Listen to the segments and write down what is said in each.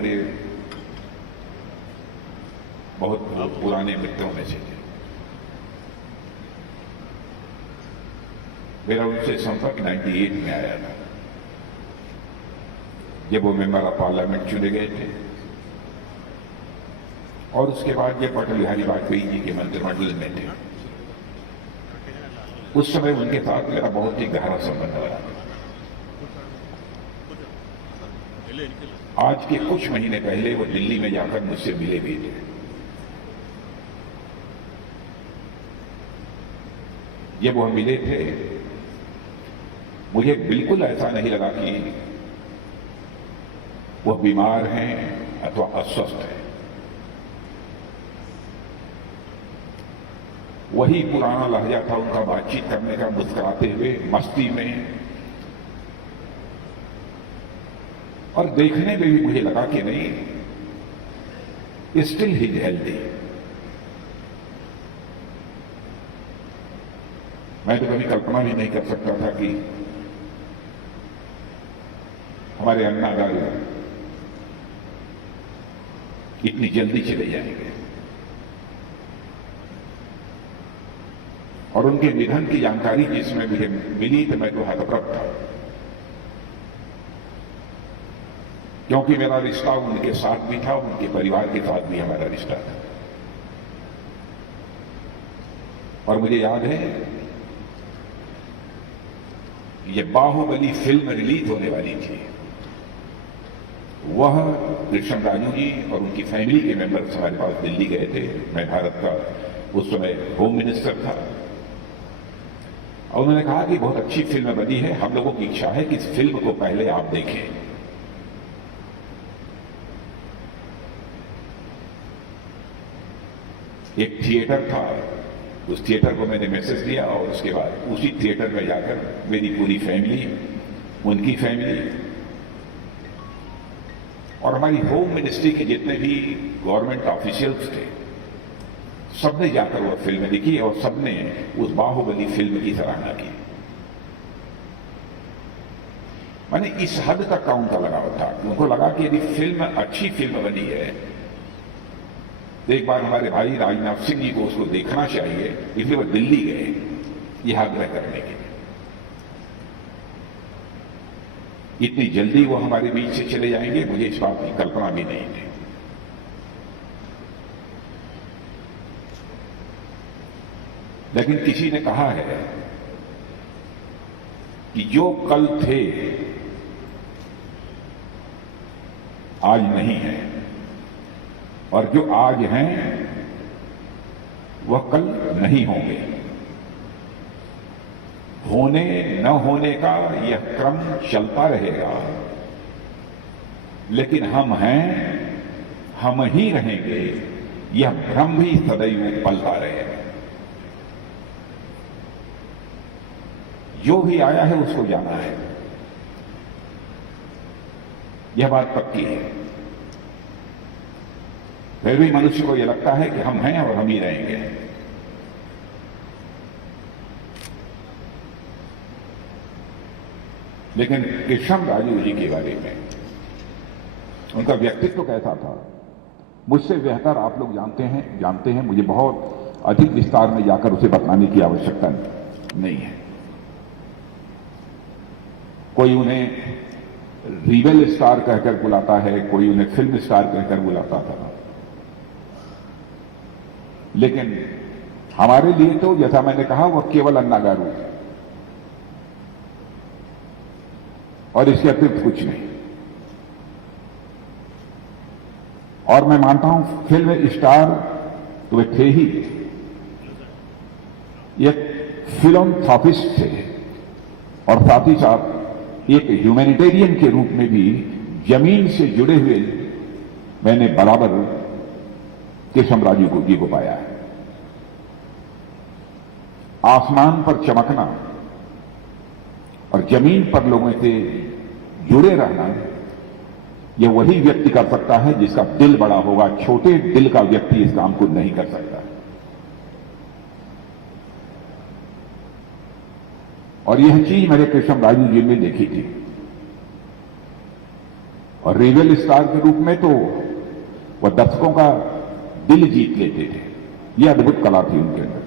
हमारे बहुत पुराने मित्रों में से थे। मेरा उनसे संपर्क 98 में आया था, जब वो मेंबर ऑफ पार्लियामेंट चुने गए थे, और उसके बाद जब अटल बिहारी वाजपेयी जी के मंत्रिमंडल में थे, उस समय उनके साथ मेरा बहुत ही गहरा संबंध रहा। आज के कुछ महीने पहले वो दिल्ली में जाकर मुझसे मिले भी थे। जब वो मिले थे, मुझे बिल्कुल ऐसा नहीं लगा कि वो बीमार हैं अथवा अस्वस्थ हैं। वही पुराना लहजा था उनका बातचीत करने का, मुस्कुराते हुए, मस्ती में, और देखने में भी मुझे लगा कि नहीं, स्टिल ही इज हेल्दी। मैं तो कभी कल्पना भी नहीं कर सकता था कि हमारे अन्ना गारू इतनी जल्दी चले जाएंगे। और उनके निधन की जानकारी जिसमें मुझे मिली तो मैं तो हतप्रभ था, क्योंकि मेरा रिश्ता उनके साथ भी था, उनके परिवार के साथ भी हमारा रिश्ता था। और मुझे याद है, ये बाहुबली फिल्म रिलीज होने वाली थी। वह कृष्ण राजू जी और उनकी फैमिली के मेंबर्स हमारे पास दिल्ली गए थे। मैं भारत का उस समय होम मिनिस्टर था, और उन्होंने कहा कि बहुत अच्छी फिल्म बनी है, हम लोगों की इच्छा है कि इस फिल्म को पहले आप देखें। एक थिएटर था, उस थिएटर को मैंने मैसेज दिया, और उसके बाद उसी थिएटर में जाकर मेरी पूरी फैमिली, उनकी फैमिली और हमारी होम मिनिस्ट्री के जितने भी गवर्नमेंट ऑफिशियल्स थे, सबने जाकर वह फिल्म देखी और सबने उस बाहुबली फिल्म की सराहना की। मैंने इस हद तक का उनका लगाव था, उनको लगा कि यदि फिल्म अच्छी फिल्म बनी है तो एक बार हमारे भाई राजनाथ सिंह जी को उसको देखना चाहिए, इसलिए वो दिल्ली गए यह आग्रह करने के लिए। इतनी जल्दी वो हमारे बीच से चले जाएंगे, मुझे इस बात की कल्पना भी नहीं थी। लेकिन किसी ने कहा है कि जो कल थे आज नहीं है, और जो आज हैं वह कल नहीं होंगे। होने न होने का यह क्रम चलता रहेगा, लेकिन हम हैं, हम ही रहेंगे, यह भ्रम भी सदैव पलता रहेगा। जो भी आया है उसको जाना है, यह बात पक्की है। फिर भी मनुष्य को यह लगता है कि हम हैं और हम ही रहेंगे। लेकिन कृष्ण राजू जी के बारे में, उनका व्यक्तित्व कैसा था, मुझसे बेहतर आप लोग जानते हैं। मुझे बहुत अधिक विस्तार में जाकर उसे बताने की आवश्यकता नहीं है। कोई उन्हें रिबेल स्टार कहकर बुलाता है, कोई उन्हें फिल्म स्टार कहकर बुलाता था, लेकिन हमारे लिए तो जैसा मैंने कहा, वह केवल अन्ना गारू है और इसके अतिरिक्त कुछ नहीं। और मैं मानता हूं फिल्म स्टार तो वे थे ही, एक फिलॉन्थ्रोपिस्ट थे, और साथ ही साथ एक ह्यूमैनिटेरियन के रूप में भी जमीन से जुड़े हुए मैंने बराबर कृष्ण राजू जी को पाया है। आसमान पर चमकना और जमीन पर लोगों से जुड़े रहना, यह वही व्यक्ति कर सकता है जिसका दिल बड़ा होगा। छोटे दिल का व्यक्ति इस काम को नहीं कर सकता। और यह चीज मैंने कृष्ण राजू जी में देखी थी। और रियल स्टार के रूप में तो वह दर्शकों का दिल जीत लेते थे। यह अद्भुत कला थी उनके अंदर।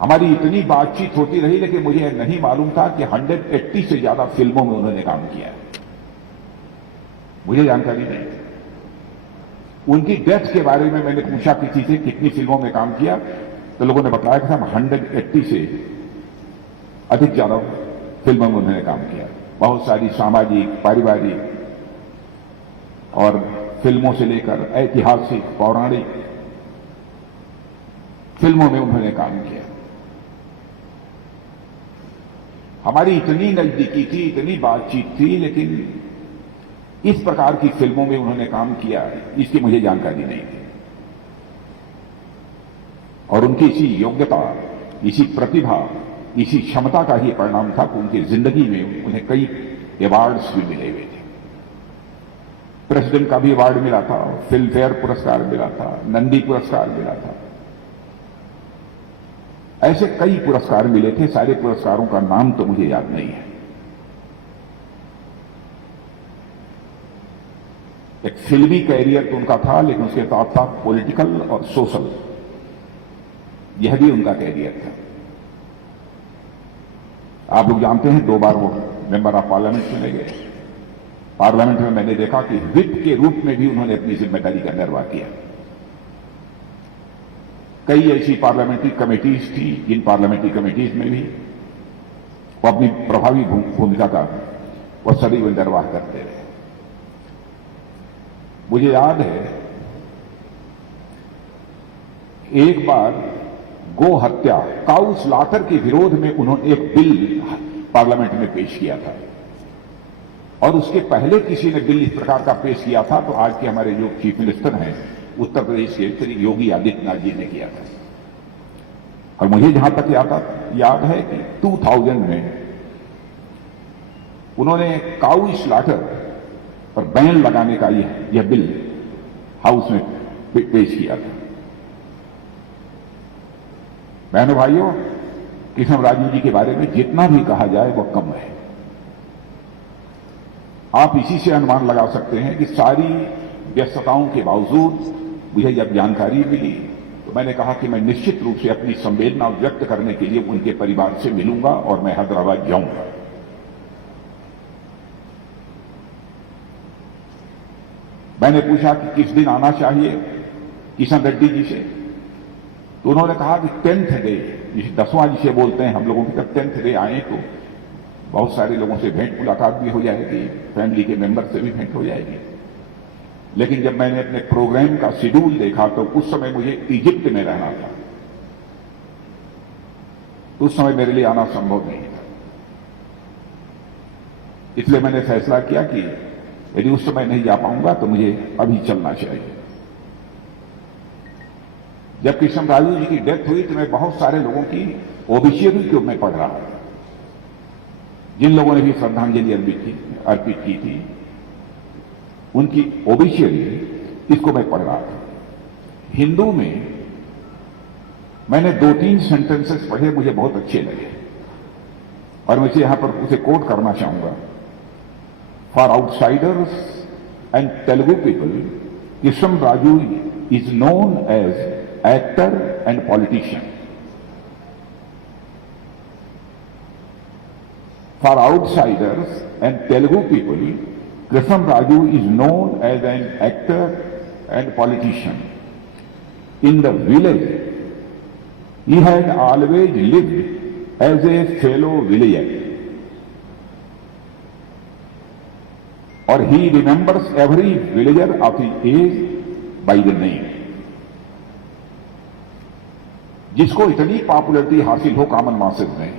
हमारी इतनी बातचीत होती रही, लेकिन मुझे यह नहीं मालूम था कि 180 से ज्यादा फिल्मों में उन्होंने काम किया है। मुझे जानकारी नहीं। उनकी डेथ के बारे में मैंने पूछा किसी से कितनी फिल्मों में काम किया, तो लोगों ने बताया कि साहब 180 से अधिक ज्यादा फिल्मों में उन्होंने काम किया। बहुत सारी सामाजिक, पारिवारिक और फिल्मों से लेकर ऐतिहासिक, पौराणिक फिल्मों में उन्होंने काम किया। हमारी इतनी नजदीकी थी, इतनी बातचीत थी, लेकिन इस प्रकार की फिल्मों में उन्होंने काम किया इसकी मुझे जानकारी नहीं थी। और उनकी इसी योग्यता, इसी प्रतिभा, इसी क्षमता का ही परिणाम था कि उनकी जिंदगी में उन्हें कई अवार्ड्स भी मिले हुए थे। प्रेसिडेंट का भी अवार्ड मिला था, फिल्म फेयर पुरस्कार मिला था, नंदी पुरस्कार मिला था। ऐसे कई पुरस्कार मिले थे। सारे पुरस्कारों का नाम तो मुझे याद नहीं है। एक फिल्मी कैरियर तो उनका था, लेकिन उसके साथ साथ पॉलिटिकल और सोशल, यह भी उनका कैरियर था। आप लोग जानते हैं 2 बार वो मेंबर ऑफ पार्लियामेंट चुने गए। पार्लियामेंट में मैंने देखा कि व्हिप के रूप में भी उन्होंने अपनी जिम्मेदारी का निर्वाह किया। कई ऐसी पार्लियामेंट्री कमेटीज थी, जिन पार्लियामेंट्री कमेटीज में भी वो अपनी प्रभावी भूमिका का वो सदैव निर्वाह करते रहे। मुझे याद है एक बार गो हत्या, काउ स्लॉटर के विरोध में उन्होंने एक बिल पार्लियामेंट में पेश किया था, और उसके पहले किसी ने बिल इस प्रकार का पेश किया था तो आज के हमारे जो चीफ मिनिस्टर हैं उत्तर प्रदेश के, श्री योगी आदित्यनाथ जी ने किया था। और मुझे जहां तक याद है कि 2000 में उन्होंने काउ स्लॉटर पर बैन लगाने का यह बिल हाउस में पेश किया था। बहनों भाइयों, कृष्णराजू जी के बारे में जितना भी कहा जाए वह कम है। आप इसी से अनुमान लगा सकते हैं कि सारी व्यस्तताओं के बावजूद मुझे जब जानकारी मिली तो मैंने कहा कि मैं निश्चित रूप से अपनी संवेदना व्यक्त करने के लिए उनके परिवार से मिलूंगा और मैं हैदराबाद जाऊंगा। मैंने पूछा कि किस दिन आना चाहिए किशन रेड्डी जी से, तो उन्होंने कहा कि 10th डे, 10वां जिसे बोलते हैं हम लोगों की, तब 10th डे आए तो बहुत सारे लोगों से भेंट मुलाकात भी हो जाएगी, फैमिली के मेंबर से भी भेंट हो जाएगी। लेकिन जब मैंने अपने प्रोग्राम का शेड्यूल देखा तो उस समय मुझे इजिप्ट में रहना था, तो उस समय मेरे लिए आना संभव नहीं था। इसलिए मैंने फैसला किया कि यदि उस समय नहीं जा पाऊंगा तो मुझे अभी चलना चाहिए। जब कृष्णराजू जी की डेथ हुई तो मैं बहुत सारे लोगों की ओबिशियरी को मैं पढ़ रहा था, जिन लोगों ने भी श्रद्धांजलि अर्पित की थी उनकी ओबिशियरी, इसको मैं पढ़ रहा था। हिंदू में मैंने 2-3 सेंटेंसेस पढ़े, मुझे बहुत अच्छे लगे और मैं इसे यहां पर उसे कोट करना चाहूंगा। For outsiders and Telugu people, Krishnaraju is known as actor and politician. For outsiders and Telugu people, Krishnaraju is known as an actor and politician. In the village, he had always lived as a fellow villager. Or he remembers every villager of his age by the name. जिसको इतनी popularity हासिल हो common masses में,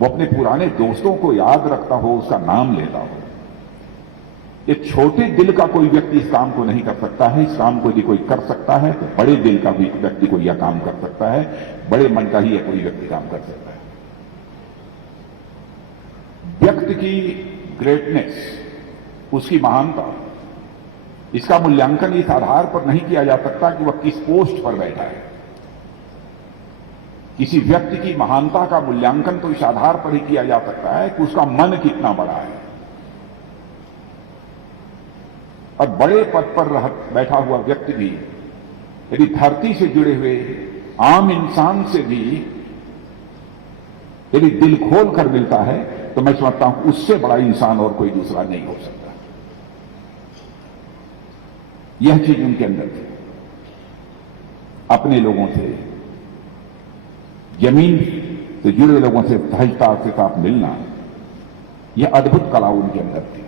वो अपने पुराने दोस्तों को याद रखता हो, उसका नाम लेता हो। एक छोटे दिल का कोई व्यक्ति इस काम को नहीं कर सकता है। इस काम को यदि कोई कर सकता है तो बड़े दिल का भी व्यक्ति कोई यह काम कर सकता है, बड़े मन का ही यह कोई व्यक्ति काम कर सकता है। व्यक्ति की ग्रेटनेस, उसकी महानता, इसका मूल्यांकन इस आधार पर नहीं किया जा सकता कि वह किस पोस्ट पर बैठा है। किसी व्यक्ति की महानता का मूल्यांकन तो इस आधार पर ही किया जा सकता है कि उसका मन कितना बड़ा है। और बड़े पद पर बैठा हुआ व्यक्ति भी यदि धरती से जुड़े हुए आम इंसान से भी यदि दिल खोल कर मिलता है तो मैं समझता हूं उससे बड़ा इंसान और कोई दूसरा नहीं हो सकता। यह चीज उनके अंदर थी। अपने लोगों से, जमीन से जुड़े लोगों से सहजता के साथ मिलना, यह अद्भुत कला उनके अंदर थी।